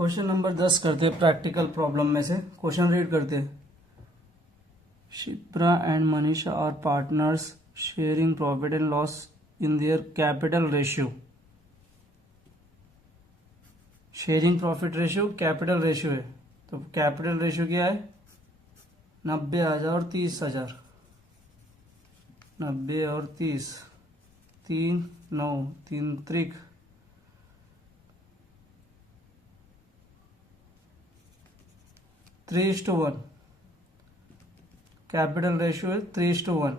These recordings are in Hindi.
क्वेश्चन नंबर 10 करते हैं प्रैक्टिकल प्रॉब्लम में से। क्वेश्चन रीड करते हैं। Shipra and Manisha are partners sharing profit and loss in their capital ratio. Sharing profit ratio capital ratio है, तो कैपिटल रेशियो क्या है? 90,000 और 30,000। 90 और 30, 3 9 3 त्रिक 3:1। कैपिटल रेशियो है 3:1।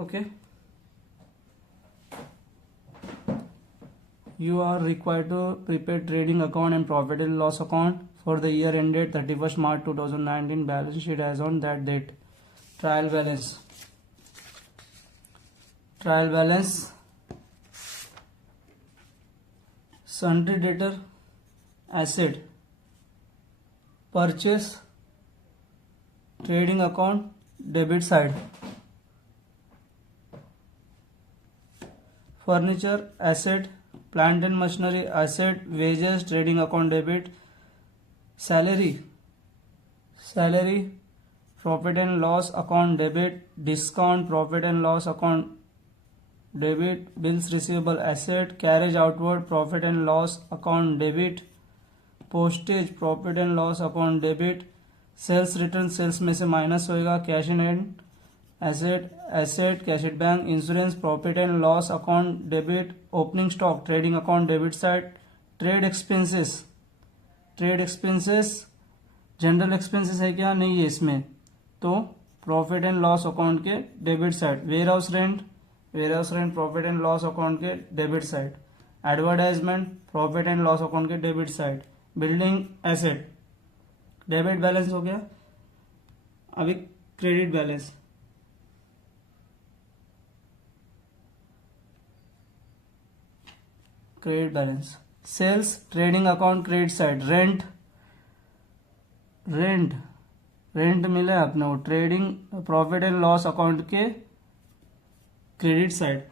Okay, you are required to prepare trading account and profit and loss account for the year ended 31st March 2019. Balance sheet as on that date. Trial balance sundry debtor asset purchase trading account debit side, furniture asset plant and machinery asset, wages trading account debit, salary profit and loss account debit, discount profit and loss account debit, bills receivable asset, carriage outward profit and loss account debit, postage profit and loss account debit, sales return sales में से माइनस होएगा, cash in hand asset cash at bank, insurance profit and loss account debit, opening stock trading account debit side, trade expenses general expenses है क्या? नहीं है इसमें, तो प्रॉफिट एंड लॉस अकाउंट के debit side, warehouse rent profit and loss account के debit side, advertisement profit and loss account के debit side, building asset debit balance हो गया। अभी credit balance sales trading account credit side, rent मिला है अपने को, trading profit and loss account के क्रेडिट साइड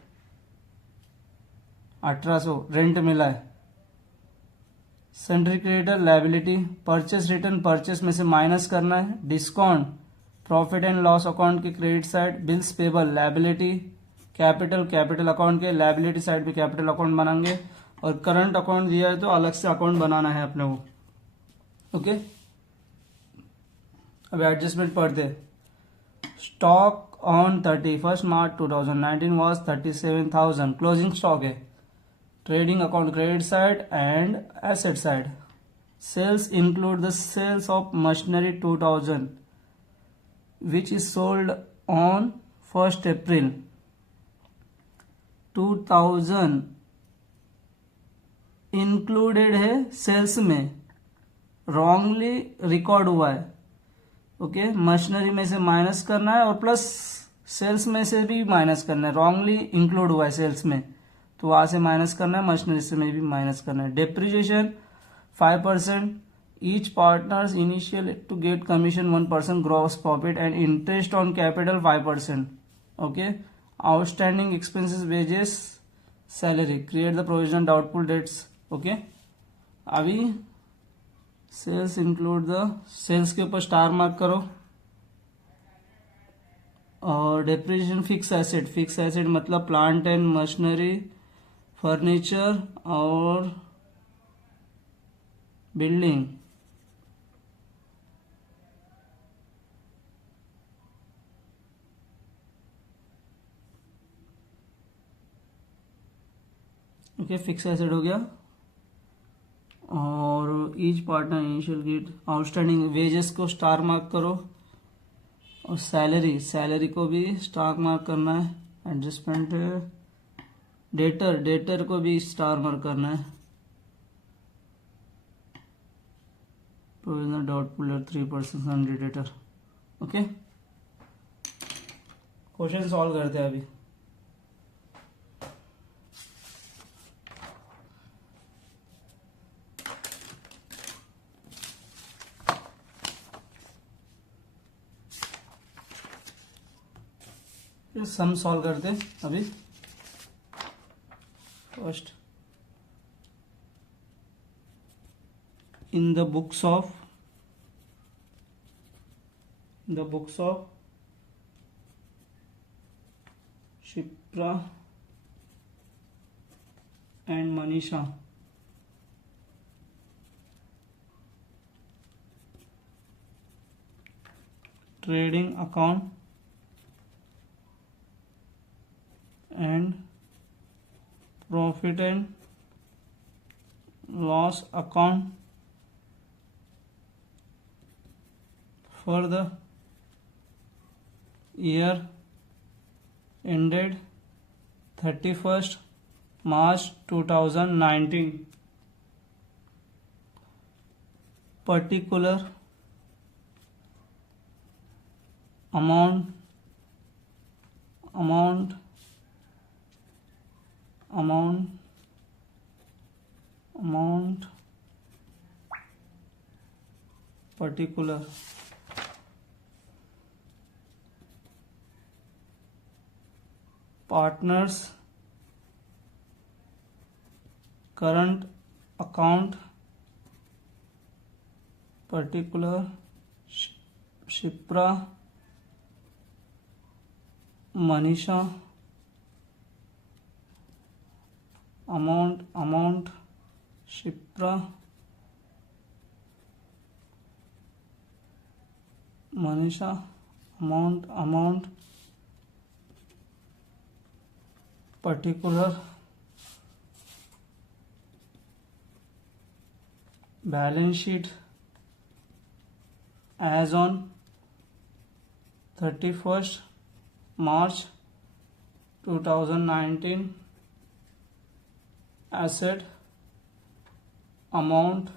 1800 रेंट मिला है। Sundry creditor liability, purchase return purchase में से माइनस करना है, discount profit and loss account की credit side, bills payable liability, capital account के लायबिलिटी साइड पे कैपिटल अकाउंट बनाएंगे, और करंट अकाउंट दिया है तो अलग से अकाउंट बनाना है अपने को। ओके, अब एडजस्टमेंट पढ़ते। Stock on 31st March 2019 was 37,000, closing stock है। Trading account credit side and asset side. Sales include the sales of machinery 2000 which is sold on 1st April 2000 included है सेल्स में, wrongly रिकॉर्ड हुआ है। ओके, मशीनरी में से माइनस करना है और प्लस सेल्स में से भी माइनस करना है, wrongly इंक्लूड हुआ है सेल्स में, तो वहां से माइनस करना है, मशीनरी से में भी माइनस करना है। Depreciation 5%, each partners initial to get commission 1% gross profit and interest on capital 5%। Okay, outstanding expenses wages salary, create the provision doubtful debts. Okay, अभी सेल्स इंक्लूड द सेल्स के ऊपर स्टार मार्क करो, और डेप्रिसिएशन फिक्स एसेट मतलब प्लांट एंड मशीनरी, फर्नीचर और बिल्डिंग। ओके, फिक्स एसेट हो गया। और each partner initial get, outstanding wages को स्टार मार्क करो, और सैलरी को भी स्टार मार्क करना है। एडजस्टमेंट डेटर को भी स्टार मार्क करना है। Provisional doubtful 3% sundry debtor. Okay, question solve करते हैं अभी। सम सॉल्व करते हैं अभी। First in the books of Shipra and Manisha. Trading account and profit and loss account for the year ended 31st March 2019. Particular amount particular partners current account, particular Shipra Manisha amount Shipra Manisha amount particular balance sheet as on 31st March 2019. Asset amount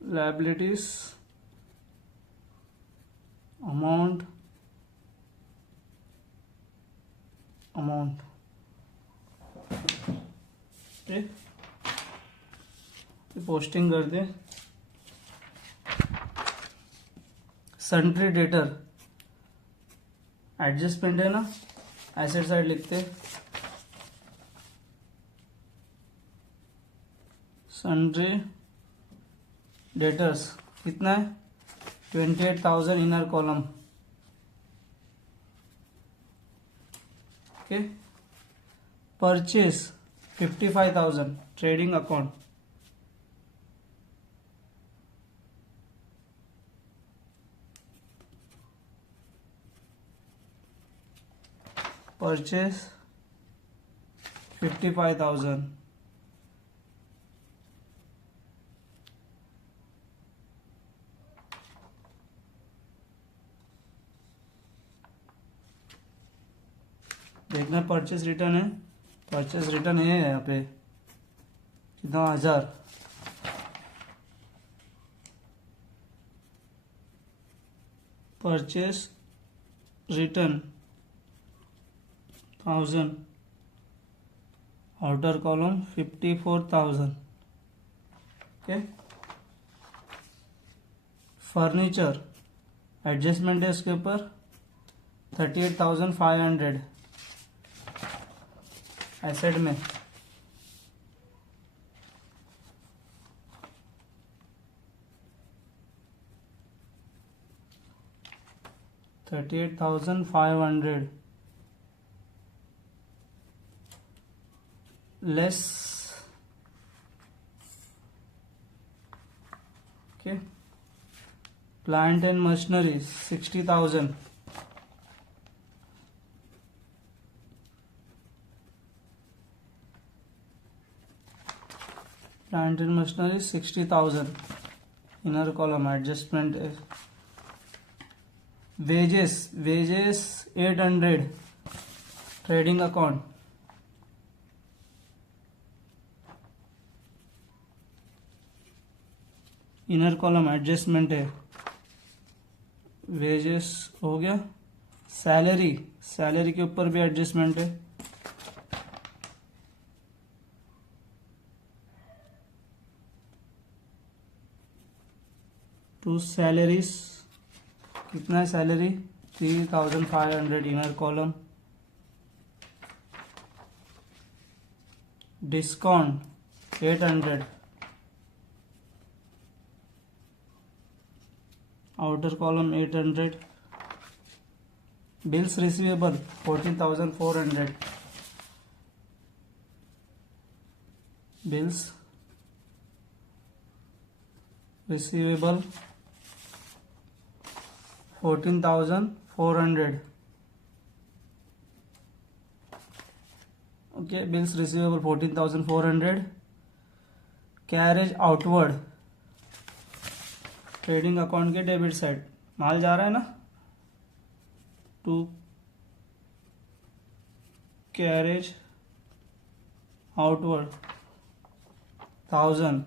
liabilities amount ठीक, पोस्टिंग कर दे. सन्ट्री डेटर एडजस्टमेंट है ना, एसेट साइड लिखते. सन्ट्री डेटर्स कितना है 28,000 inner column. Okay. Purchase 55,000 trading account. Purchase 55,000. देखना परचेस रिटर्न है. परचेस रिटर्न है यहाँ पे कितना 1000. Purchase return 1000. Outer column 54,000. Okay. Furniture adjustment है उसके ऊपर 38,500 एसेट में. $38,500 less. Okay. Plant and machinery 60,000. Plant and machinery 60,000 inner column adjustment. Wages 800 trading account. Inner column adjustment है. वेजेस हो गया. सैलरी के ऊपर भी एडजस्टमेंट है. टू सैलरीज कितना है salary 3,500 inner column. Discount 800, outer column 800, bills receivable 14,400, bills receivable 14,400. Okay, bills receivable 14,400. Carriage outward, trading account के डेबिट साइड माल जा रहा है ना, to carriage outward 1000.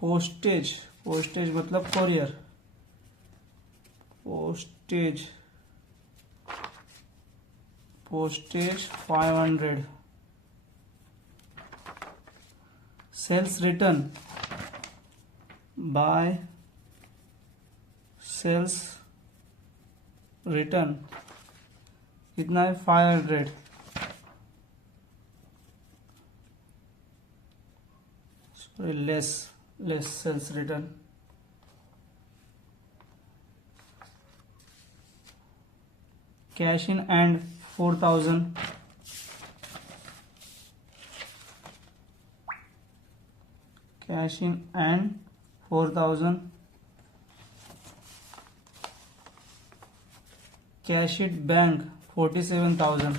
Postage, postage मतलब courier, postage, postage 500. Sales return, by sales return कितना है 500. Sorry, less sales return. Cash in hand 4,000. Cash in hand 4,000. Cash at bank 47,000.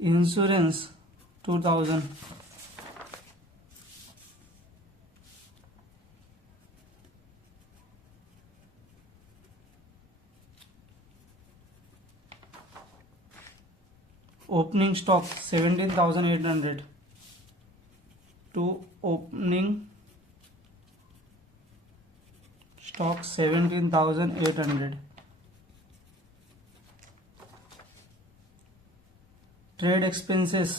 Insurance 2,000. Opening stock 17,800. To opening stock 17,800. Trade expenses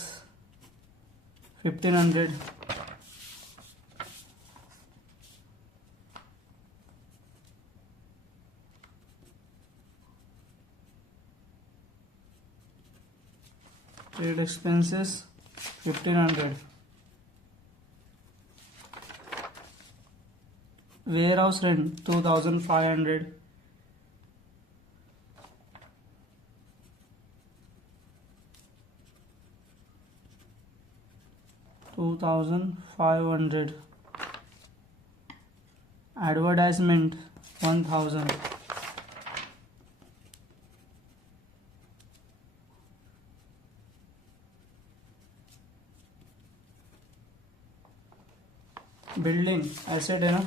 1,500. Trade expenses 1,500. Warehouse rent 2,500. Advertisement 1,000. Building asset है ना,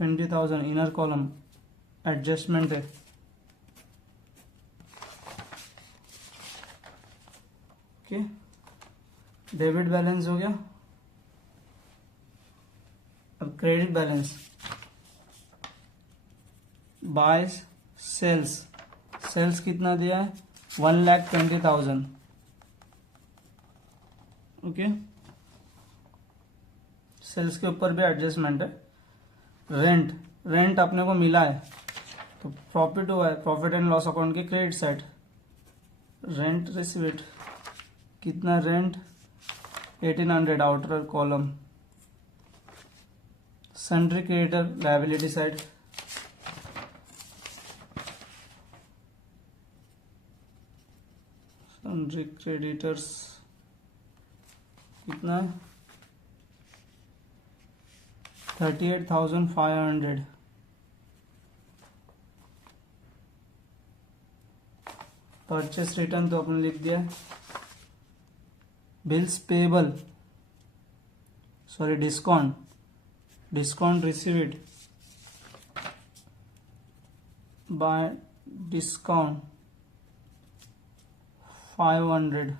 $20,000. इनर कॉलम एडजस्टमेंट है. ओके, डेबिट बैलेंस हो गया. अब credit balance. By sales, sales कितना दिया है 1,20,000. ओके, सेल्स के ऊपर भी एडजस्टमेंट है. रेंट, रेंट अपने को मिला है तो प्रॉफिट हुआ है, प्रॉफिट एंड लॉस अकाउंट के क्रेडिट साइड. रेंट रिसीव्ड कितना, rent 1,800 outer column. Sundry creditor liability side. Sundry creditors कितना है 38,500. परचेस रिटर्न तो अपन लिख दिया. Bills payable, sorry discount, discount received by discount 500.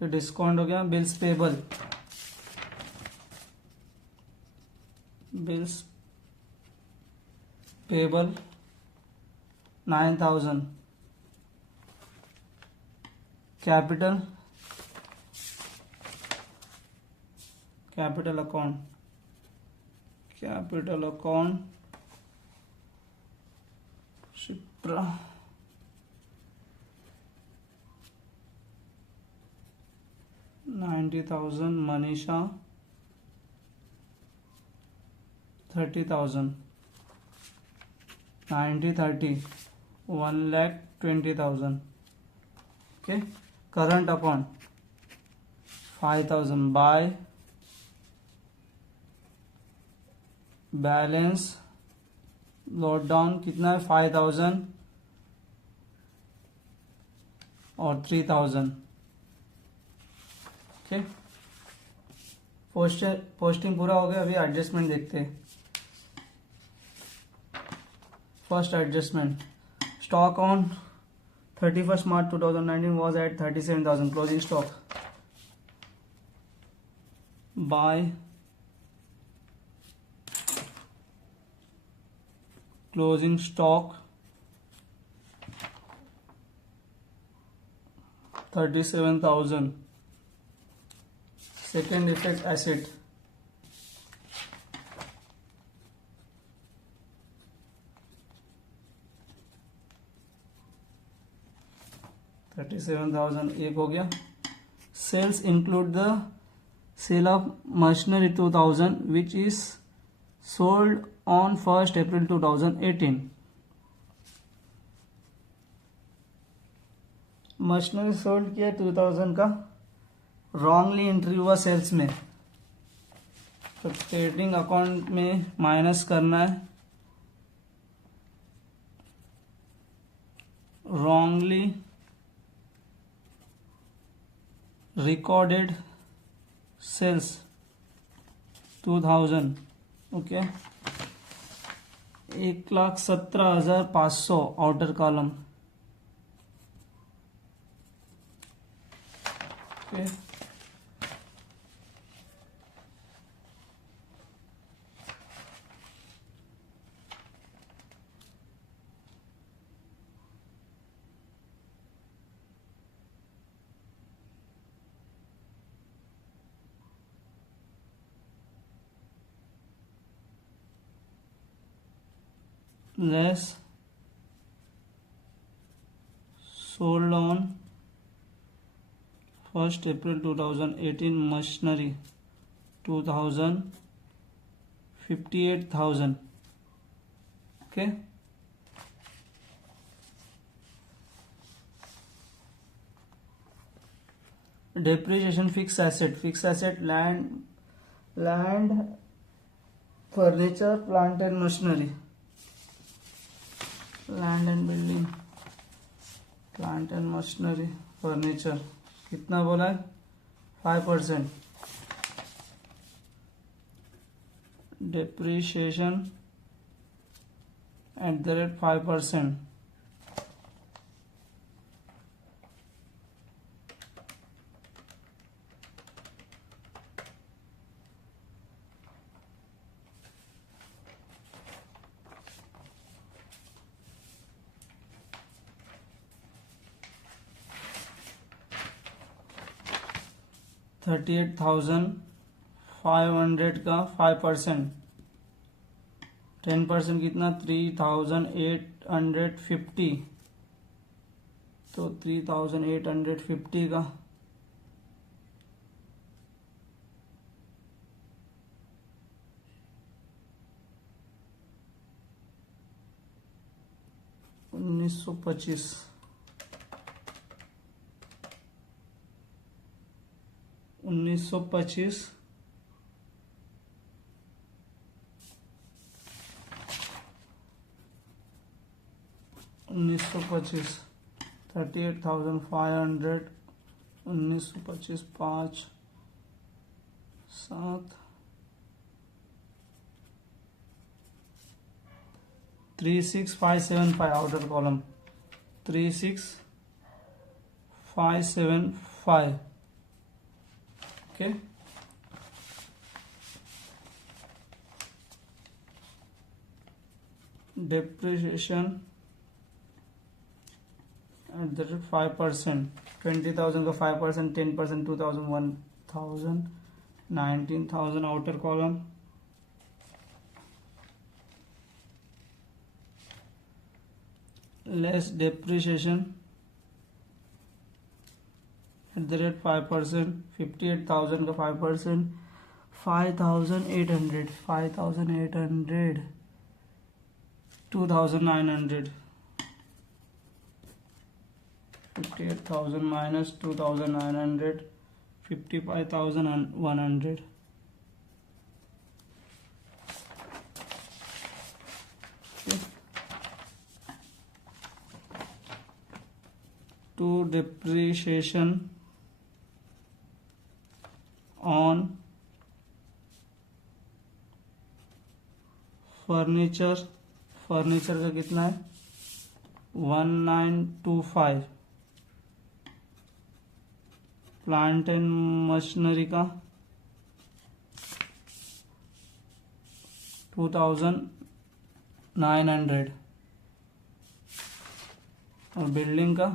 ये डिस्काउंट हो गया. Bills payable, bills payable 9,000, capital account Shipra 90,000, Manisha 30,000, 90-30 1,20,000. Okay, current account 5,000. Buy balance load down कितना है 5,000 और 3,000. ओके, पोस्टिंग पूरा हो गया. अभी एडजस्टमेंट देखते हैं. First adjustment, stock on 31st March 2019 was at 37,000. Closing stock by closing stock 37,000. Second effect asset $37,000 एक हो गया. Sales include the sale of machinery 2,000 which is sold on 1st April 2018. Machinery sold किया 2,000 का, रॉन्गली एंट्री हुआ सेल्स में, तो ट्रेडिंग अकाउंट में माइनस करना है. Wrongly recorded sales 2,000. Okay, 1,17,500 outer column. Okay, less sold on 1st April 2018 machinery 2,000 58,000. okay, depreciation fixed asset land furniture plant and machinery. Land and building, plant and machinery, furniture कितना बोला है 5%. डेप्रिशिएशन @ 5%. $38,500 का 5%, 10% कितना 3,850. तो 3,850 का 1925. 1925 38,500 1925 5 7 36575 outer column 36575. Okay, depreciation at the rate 5%, 20,000 का 5%, 10%, 2,000, 1,000, 19,000 outer column, less depreciation at the rate 5%, 58,000 का 5%, 5,800, 5,800, 2,900, 58,000 minus 2,900, 55,100. Okay. To depreciation on furniture, furniture का कितना है 1925, प्लांट एंड मशीनरी का 2,900 और बिल्डिंग का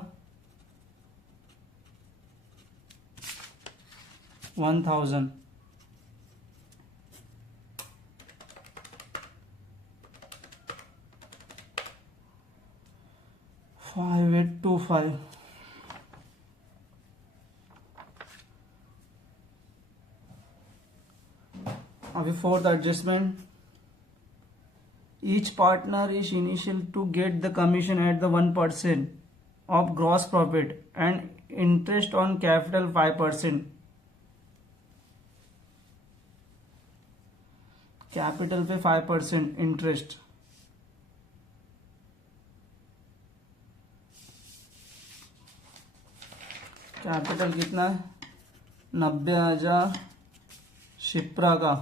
1,000. $5,825. अभी fourth adjustment, each partner is initial to get the commission at the 1% of gross profit and interest on capital 5%. Capital पे 5% इंटरेस्ट, कैपिटल कितना है 90,000 शिप्रा का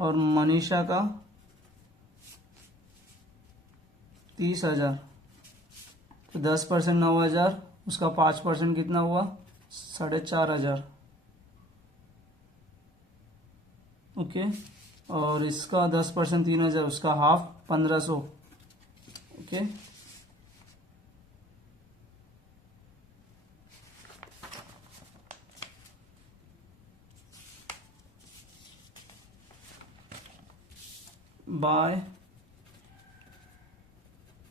और मनीषा का 30,000, तो 10% 9,000, उसका 5% कितना हुआ 4,500. ओके और इसका 10% 3,000, उसका half 1,500. Okay by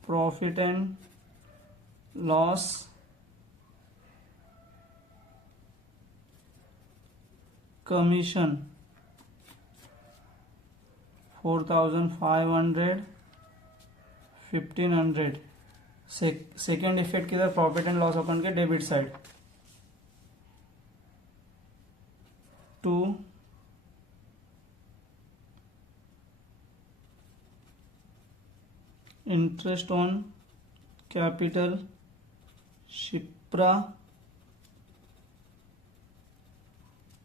profit and loss commission 4,500, 1,500. Second effect किधर प्रॉफिट एंड लॉस अकाउंट के debit side, to interest on capital Shipra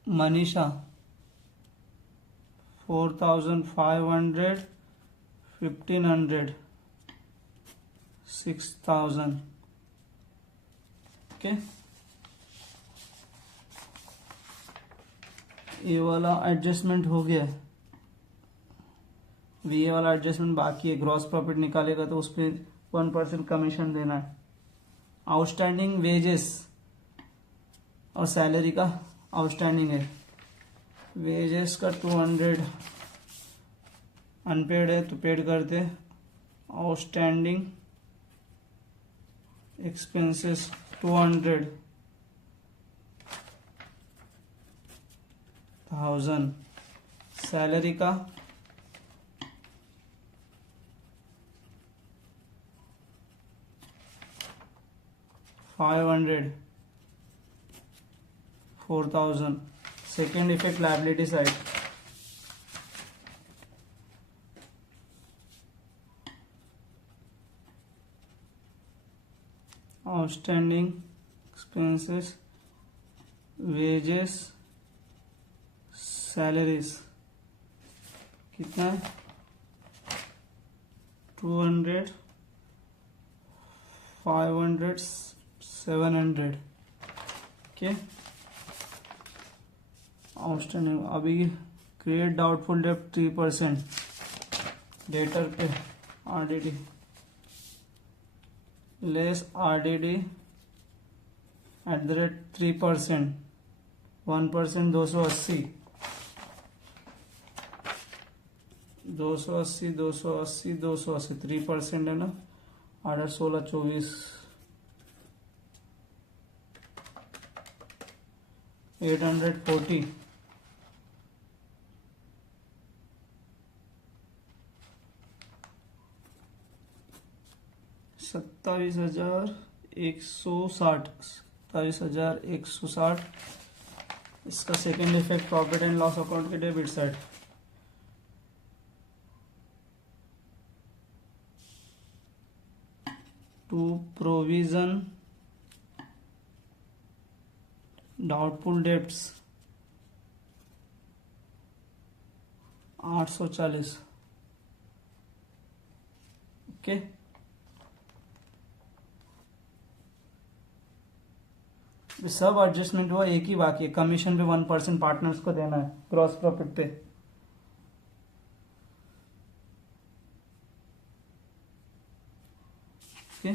Manisha 4,500, 1,500, 6,000. Okay ये वाला एडजस्टमेंट हो गया है. ये वाला एडजस्टमेंट बाकी है. ग्रॉस प्रॉफिट निकालेगा तो उस पर 1% कमीशन देना है. आउटस्टैंडिंग वेजेस और सैलरी का आउटस्टैंडिंग है. वेजेस का 200 अनपेड है तो पेड करते. Outstanding expenses 200,000. सैलरी का 500, 4,000. Second effect liability side, outstanding expenses wages salaries कितना है 200, 500, 700. Okay outstanding. अभी क्रिएट डाउटफुल डेब्ट 3%. डेटर पे RDD लेस RDD @3%, 1% 280, 280, 280, 280, 3% है ना, 8, 16, 24, 840, 27,160, 27,160। इसका second effect profit and loss account के debit side, to provision doubtful debts 840। Okay, सब एडजस्टमेंट हुआ, एक ही बाकी है, कमीशन पे 1% पार्टनर्स को देना है ग्रॉस प्रॉफिट पे। ओके,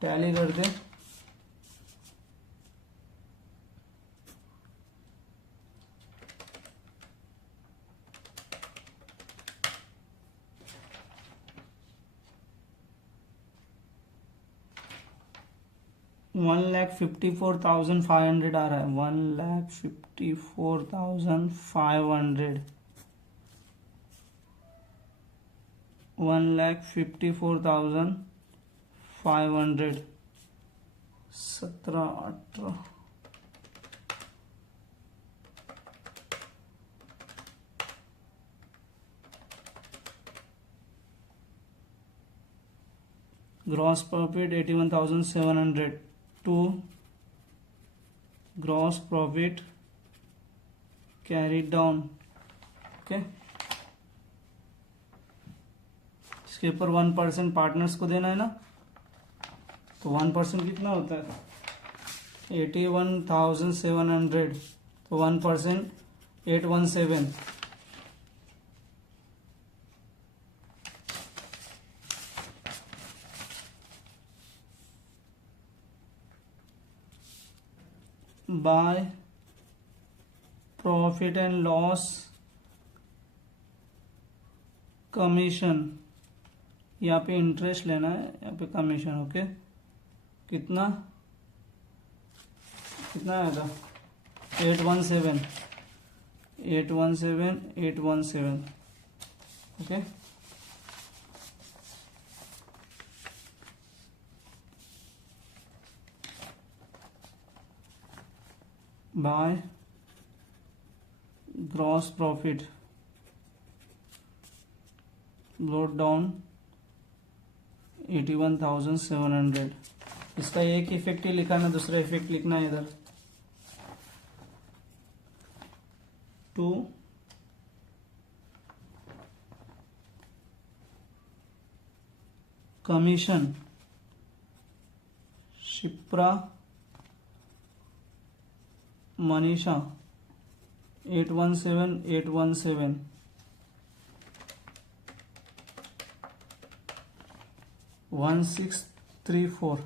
टैली कर दे। $1,54,500 आ रहा है, 1,54,500, 1,54,500, 17, 18, gross profit 81,700 to gross profit carry down. Okay, इसके ऊपर 1% पार्टनर्स को देना है ना, तो 1% कितना होता है, 81,700, तो 1% 817, bye profit and loss commission, यहाँ पे इंटरेस्ट लेना है, यहाँ पे कमीशन। ओके, कितना कितना आएगा, 817, 817, 817। Okay, by gross profit brought down 81,700। इसका एक इफेक्ट ही लिखा ना, दूसरा इफेक्ट लिखना है इधर, to commission Shipra Manisha 817, 817, 1634,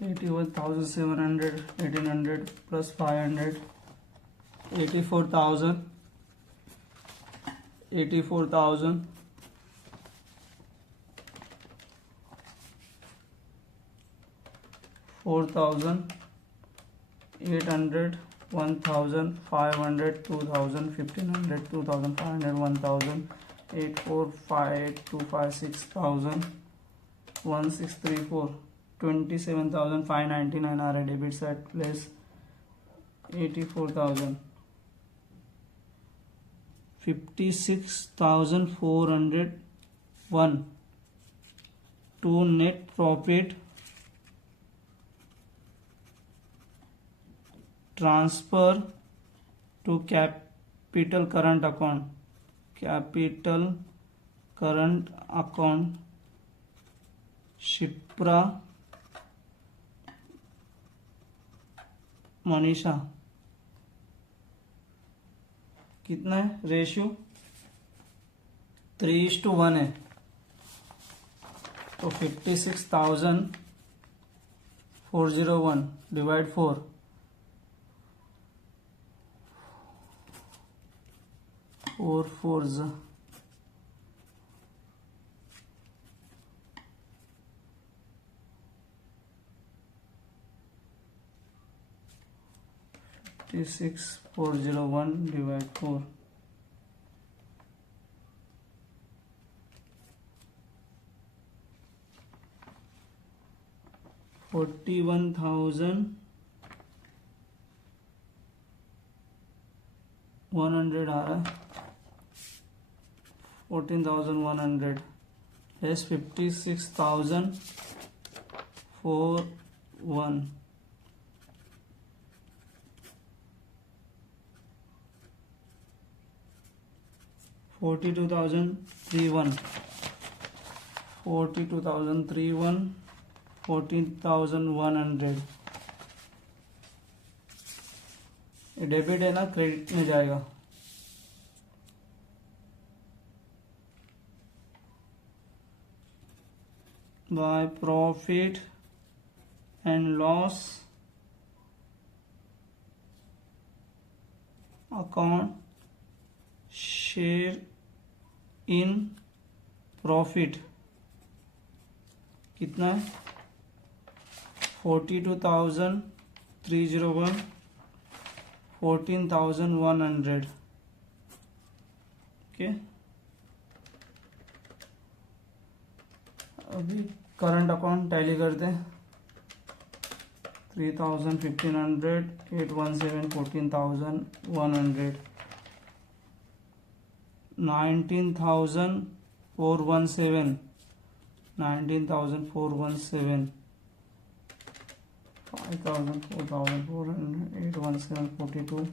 81,700, 1,800 plus 500, 84,000, 84,000, 4,000, 800, 1,000, 500, 2,000, 1,500, 2,500, 1,000, 8, 4, 5, 2, 5, 6,000, 1634, 27,599 are debit side plus 84,000, 56,401 to net profit transfer to capital current account, capital current account Shipra Manisha कितना है रेशियो 3:1 है, तो 56,401 डिवाइड 4, 4 4s 56,401 डिवाइड 4, 41,100 आ रहा है, 14,100 yes 56,041 42,031 42,031 14,100 ये डेबिट है ना, क्रेडिट में जाएगा। Bye profit and loss account share in profit कितना है 42,301 14,100 ओके। अभी करंट अकाउंट टैली करते हैं 3,000 1,500 817 14,100 19,417 19,417 5,000 4,400 817 42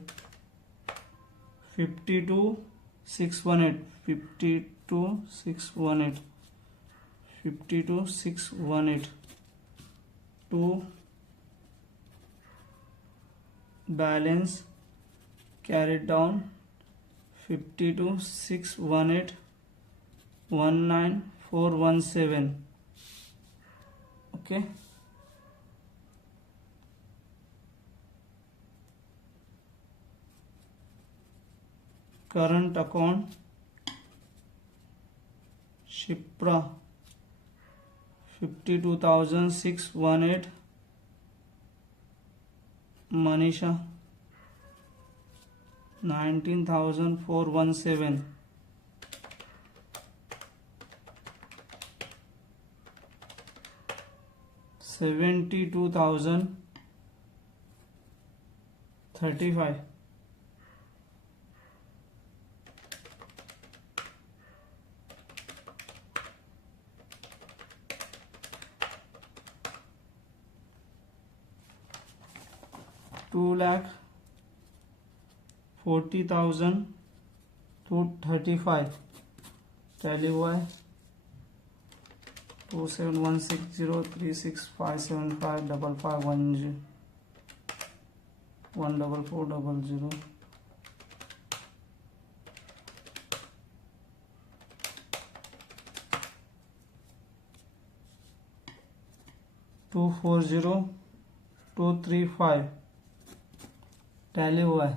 52,618 52,618 52,618 to balance carried down 52,618 19,417 okay। current account Shipra 52,618 Manisha 19,417 72,035 2,40,235 tally हुआ है 27160365755510 14400 240,235 टैली हुआ है